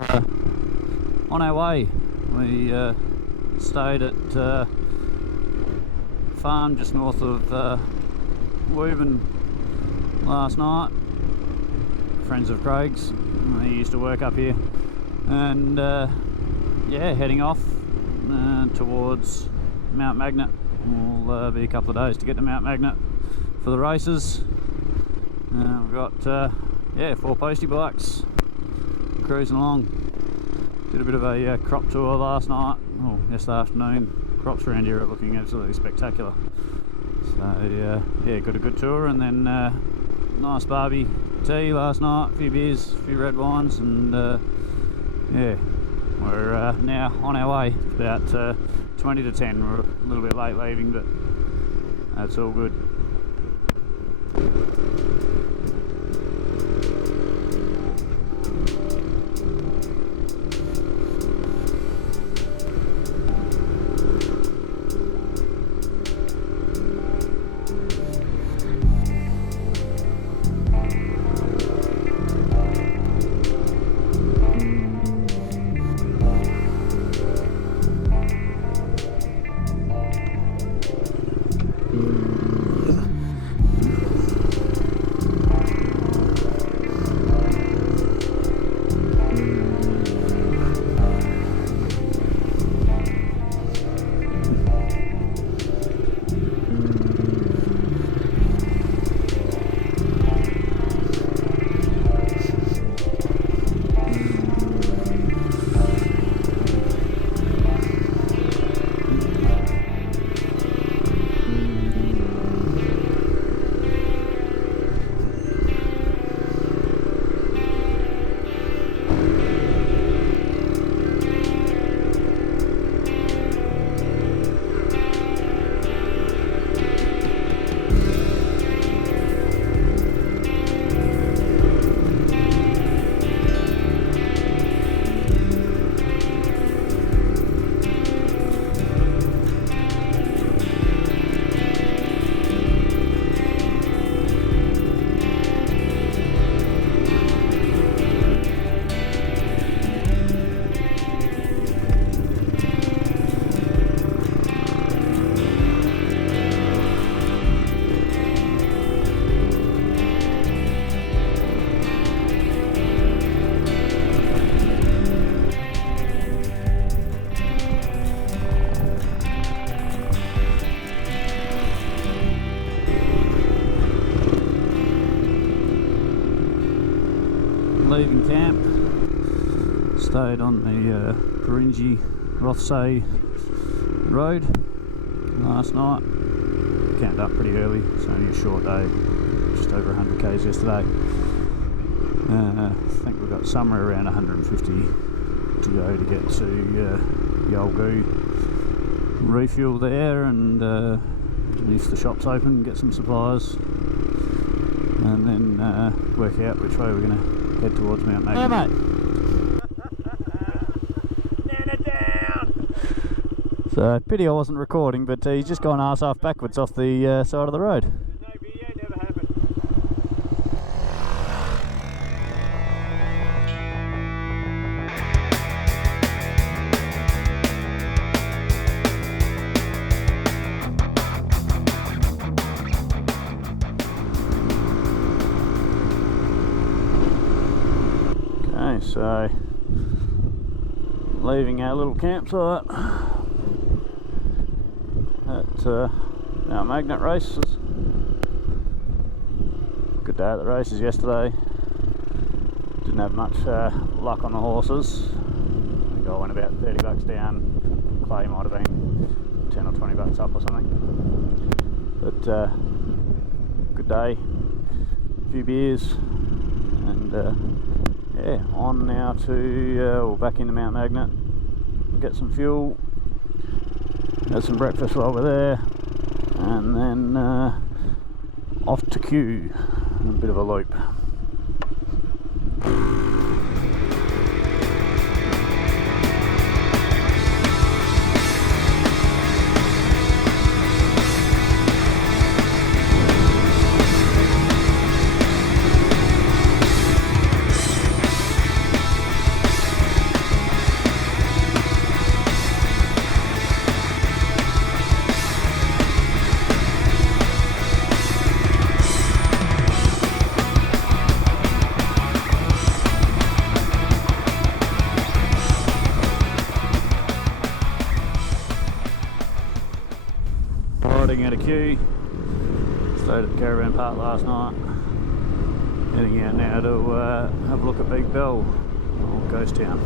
On our way, we stayed at a farm just north of Woburn last night. Friends of Craig's, they used to work up here, and yeah, heading off towards Mount Magnet. Will be a couple of days to get to Mount Magnet for the races. We've got yeah, 4 postie bikes cruising along. Did a bit of a crop tour last night, or yesterday afternoon. Crops around here are looking absolutely spectacular. So yeah, got a good tour, and then nice barbie tea last night, a few beers, a few red wines, and yeah, we're now on our way. It's about 20 to 10. We're a little bit late leaving, but that's all good. Leaving camp, stayed on the Peringhi Rothsay road last night. Camped up pretty early, it's only a short day, just over 100 k's yesterday. I think we've got somewhere around 150 to go to get to Yolgu, refuel there, and if the shop's open, get some supplies, and then work out which way we're going to head towards Mount Magnet. Hey, mate. Nana down! So, pity I wasn't recording, but he's just gone arse half backwards off the side of the road. There's no video, never happened. Okay, so leaving our little campsite at Mount Magnet races. Good day at the races yesterday. Didn't have much luck on the horses. I think I went about $30 down. Clay might have been 10 or 20 bucks up or something. But good day. A few beers, and yeah, on now to back into Mount Magnet, get some fuel, have some breakfast while we're there, and then off to Kew, a bit of a loop. Starting out of Kew, stayed at the caravan park last night. Heading out now to have a look at Big Bell, or Ghost Town.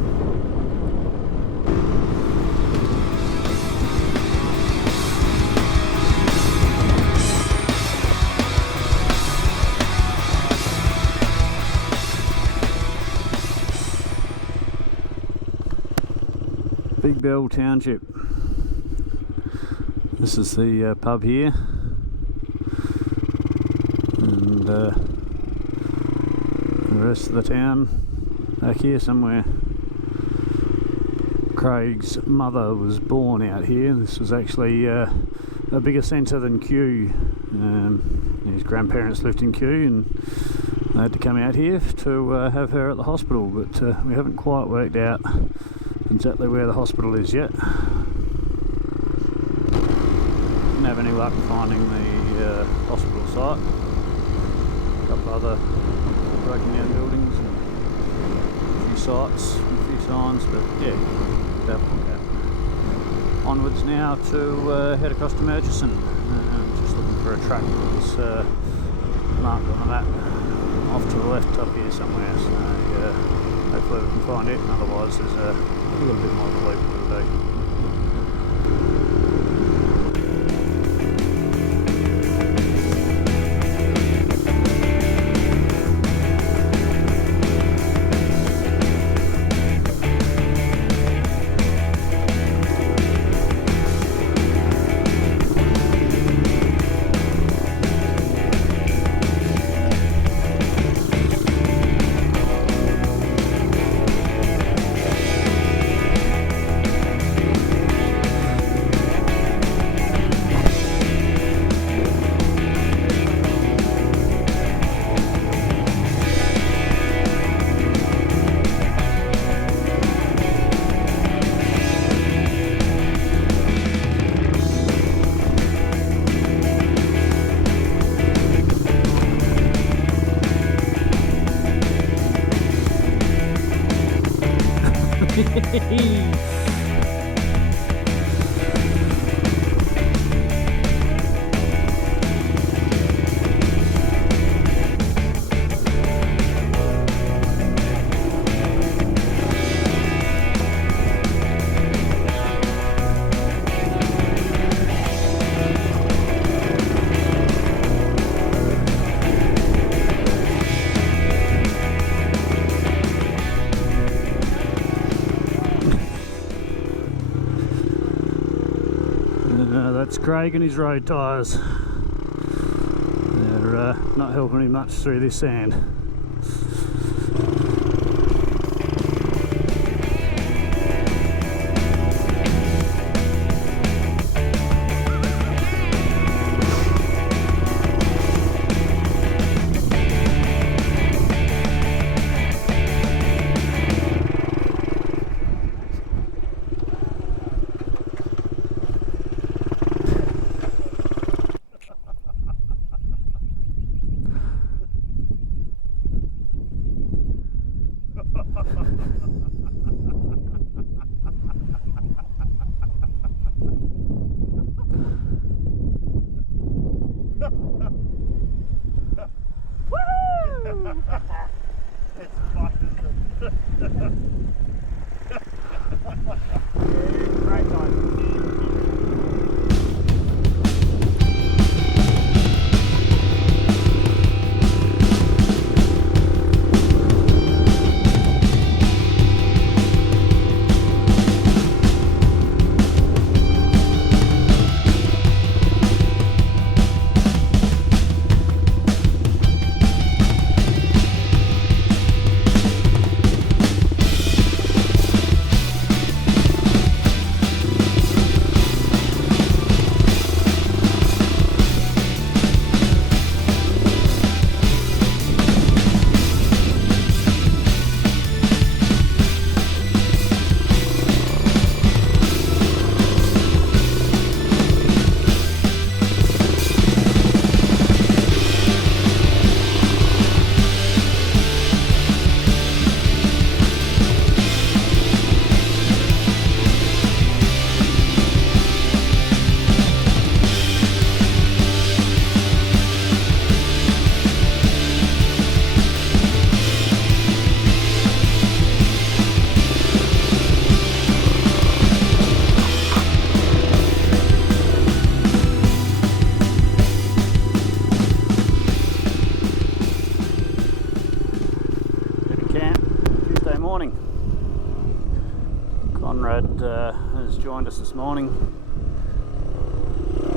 Big Bell Township. This is the pub here, and the rest of the town back here somewhere. Craig's mother was born out here. This was actually a bigger centre than Kew. His grandparents lived in Kew and they had to come out here to have her at the hospital, but we haven't quite worked out exactly where the hospital is yet. Didn't have any luck finding the hospital site. A couple other broken down buildings and a few sites, a few signs, but yeah, that will work out. Onwards now to head across to Murchison. Just looking for a track that was marked on the map off to the left up here somewhere, so hopefully we can find it, otherwise there's a little bit more of a loop to do. That's Craig and his road tyres. They're not helping him much through this sand. It's fucked, isn't it? Great time. Conrad has joined us this morning.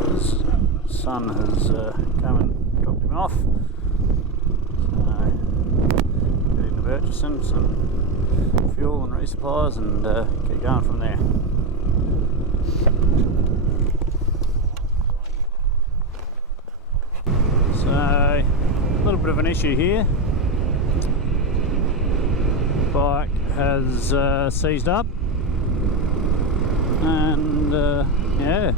His son has come and dropped him off. So, heading to Burchison, some fuel and resupplies, and get going from there. So, a little bit of an issue here. Bike has seized up, and yeah,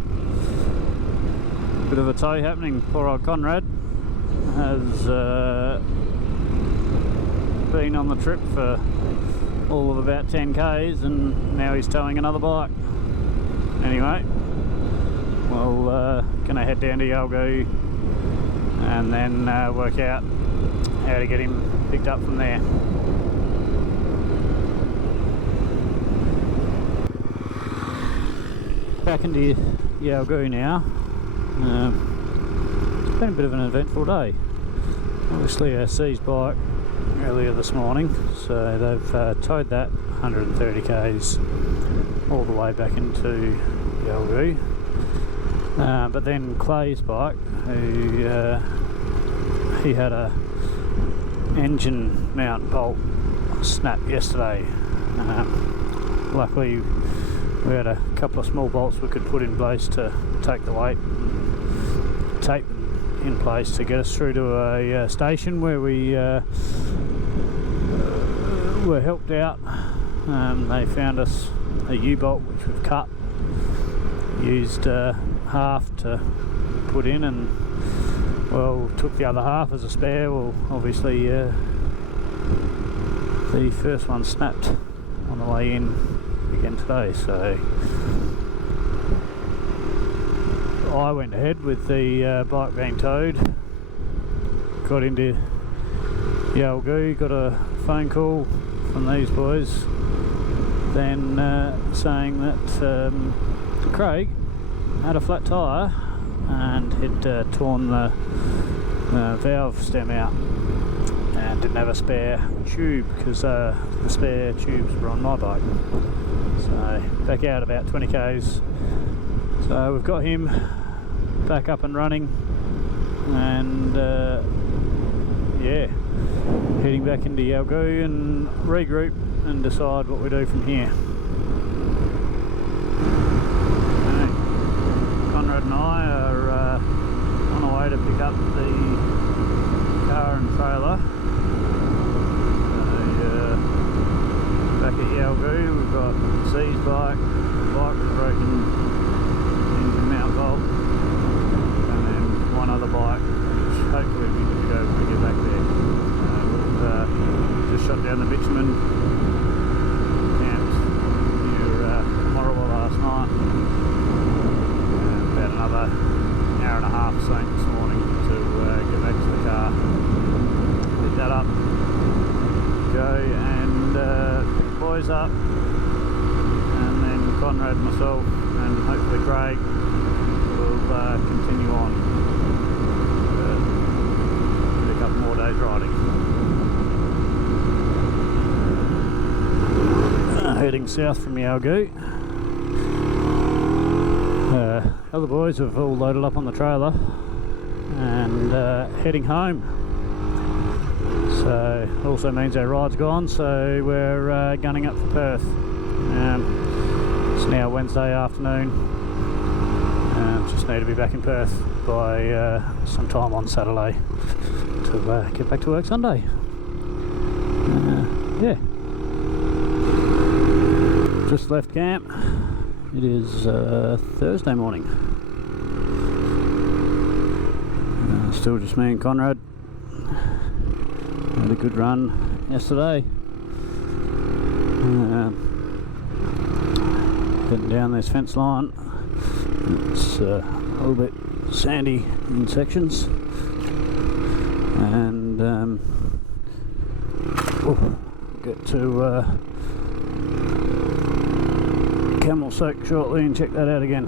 bit of a tow happening. Poor old Conrad has been on the trip for all of about 10 k's, and now he's towing another bike. Anyway, we'll gonna head down to Yalgoo and then work out how to get him picked up from there. Back into Yalgoo now. It's been a bit of an eventful day. Obviously our seized bike earlier this morning, so they've towed that 130 k's all the way back into Yalgoo. But then Clay's bike, who he had a engine mount bolt snap yesterday. Luckily we had a couple of small bolts we could put in place to take the weight and tape in place to get us through to a station where we were helped out. They found us a U-bolt which we've cut, used half to put in, and well, took the other half as a spare. Well, obviously the first one snapped on the way in again today, so I went ahead with the bike being towed, got into Yalgoo, got a phone call from these boys then saying that Craig had a flat tyre and had torn the valve stem out and didn't have a spare tube, because the spare tubes were on my bike. So back out about 20 k's. So we've got him back up and running, and yeah, heading back into Yalgoo and regroup and decide what we do from here. Conrad and I are on our way to pick up the car and trailer. Back at Yalgoo we've got C's bike, the bike with a broken engine mount bolt, and then one other bike which hopefully will be good to go when we get back there. We've just shot down the bitumen, camped near Morriwell last night, about another hour and a half or so this morning to get back to the car, pick that up, go and pick the boys up, and then Conrad, myself and hopefully Craig will continue on with a couple more days riding. Heading south from Yalgoo. Other boys have all loaded up on the trailer and heading home. So also means our ride's gone, so we're gunning up for Perth. It's now Wednesday afternoon. Just need to be back in Perth by some time on Saturday to get back to work Sunday. Yeah. Just left camp. It is Thursday morning. Still just me and Conrad. Had a good run yesterday. Heading down this fence line. It's a little bit sandy in sections, and get to Camel Soak shortly and check that out again.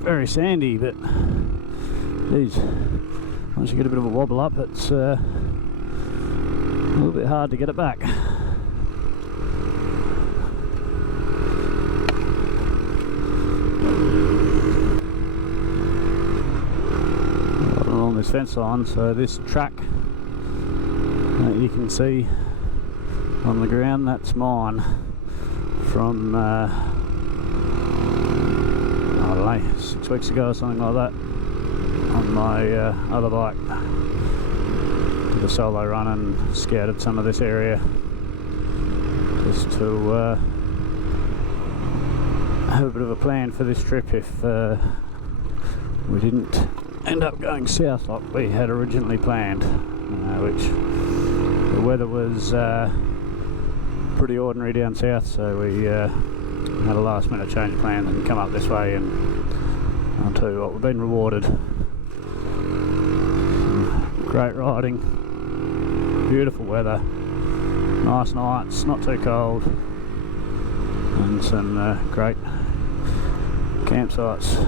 very sandy, but geez, once you get a bit of a wobble up, it's a little bit hard to get it back. Along this fence line, so this track that you can see on the ground, that's mine from I don't know, 6 weeks ago or something like that, on my other bike. Did a solo run and scouted some of this area just to have a bit of a plan for this trip if we didn't end up going south like we had originally planned, which the weather was pretty ordinary down south, so we had a last minute change of plan and come up this way, and I'll tell you what, we've been rewarded. Great riding, beautiful weather, nice nights, not too cold, and some great campsites.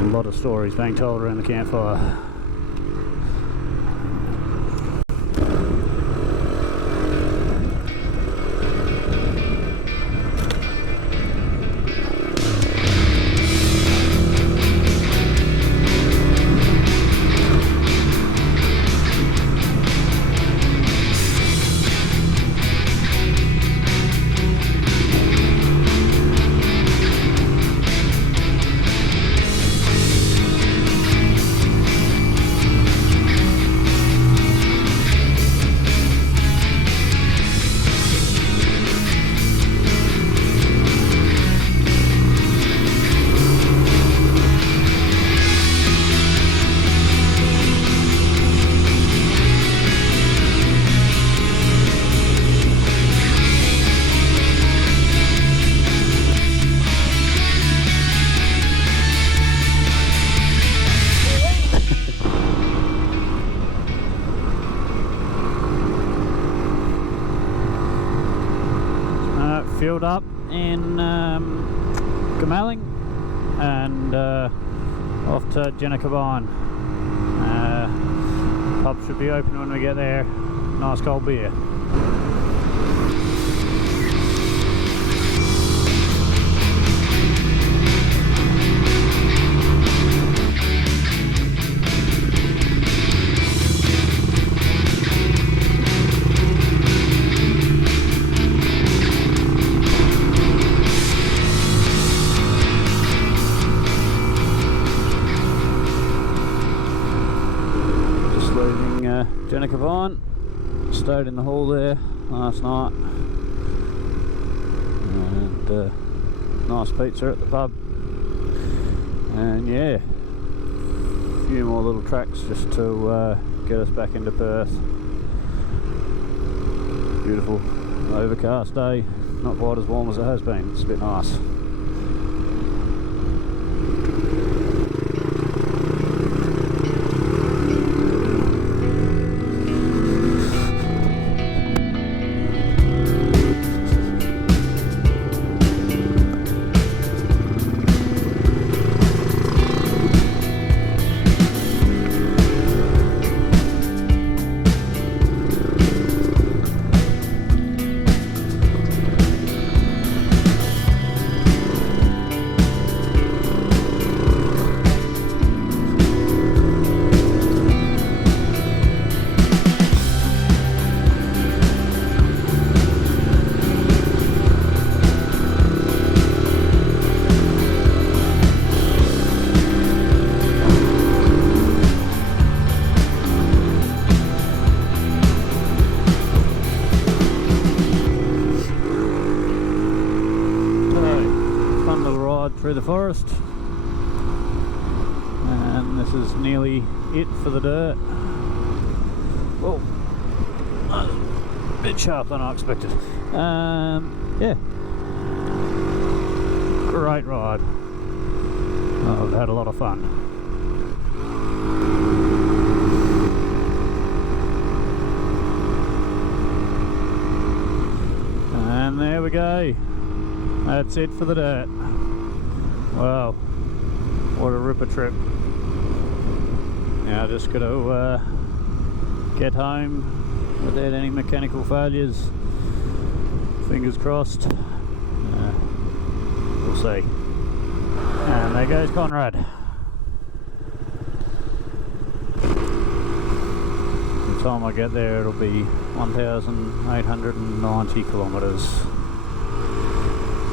A lot of stories being told around the campfire. Filled up in Gamelling and off to Jennicabine. Pub should be open when we get there. Nice cold beer. Jennicabine, stayed in the hall there last night, and nice pizza at the pub, and yeah, a few more little tracks just to get us back into Perth. Beautiful overcast day, not quite as warm as it has been, it's a bit nice. Through the forest, and this is nearly it for the dirt. Whoa, a bit sharp than I expected. Yeah, great ride. I've had a lot of fun. And there we go. That's it for the dirt. Wow, what a ripper trip. Now just got to get home without any mechanical failures. Fingers crossed. We'll see. And there goes Conrad. By the time I get there it'll be 1,890 kilometres.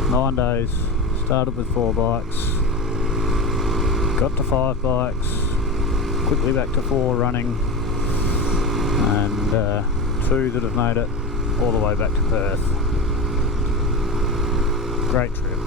9 days. Started with 4 bikes. Got to 5 bikes. Quickly back to 4 running. And 2 that have made it all the way back to Perth. Great trip.